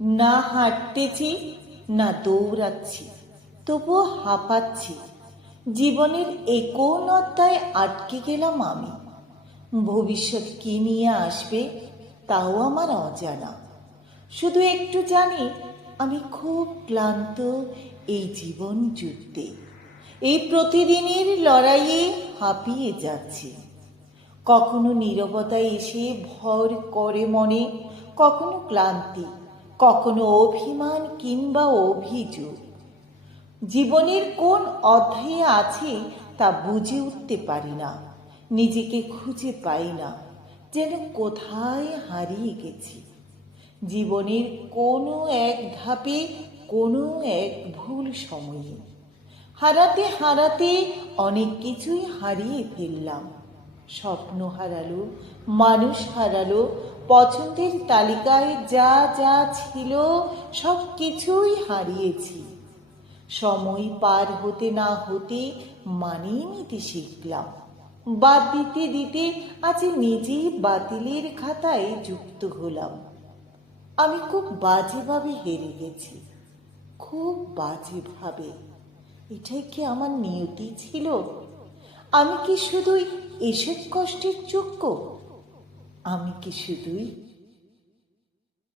না হাঁটতেছি, না দৌড়াচ্ছি, তবুও হাঁপাচ্ছি। জীবনের এ কোন অধ্যায়ে আটকে গেলাম আমি। ভবিষ্যৎ কি নিয়ে আসবে তাও আমার অজানা। শুধু একটু জানি, আমি খুব ক্লান্ত এই জীবন যুদ্ধে, এই প্রতিদিনের লড়াইয়ে হাঁপিয়ে যাচ্ছি। কখনো নীরবতায় এসে ভর করে মনে, কখনো ক্লান্তি, কখনো অভিমান কিংবা অভিযোগ। জীবনের কোন অধ্যায়ে আছে তা বুঝে উঠতে পারি না, নিজেকে খুঁজে পাই না, যেন কোথায় হারিয়ে গেছি। জীবনের কোনো এক ধাপে, কোনো এক ভুল সময়ে হারাতে হারাতে অনেক কিছুই হারিয়ে ফেললাম। স্বপ্ন হারালো, মানুষ হারালো, পছন্দের তালিকায় যা যা ছিল সব কিছুই হারিয়েছি। সময় পার হতে না হতে মানিয়ে নিতে শিখলাম। বাদ দিতে দিতে আজ নিজেই বাতিলের খাতায় যুক্ত হলাম। আমি খুব বাজেভাবে হেরে গেছি, খুব বাজেভাবে। এটাই কি আমার নিয়তি ছিল? আমি কি শুধুই এসব কষ্টের যোগ্য? আমি কি শুধুই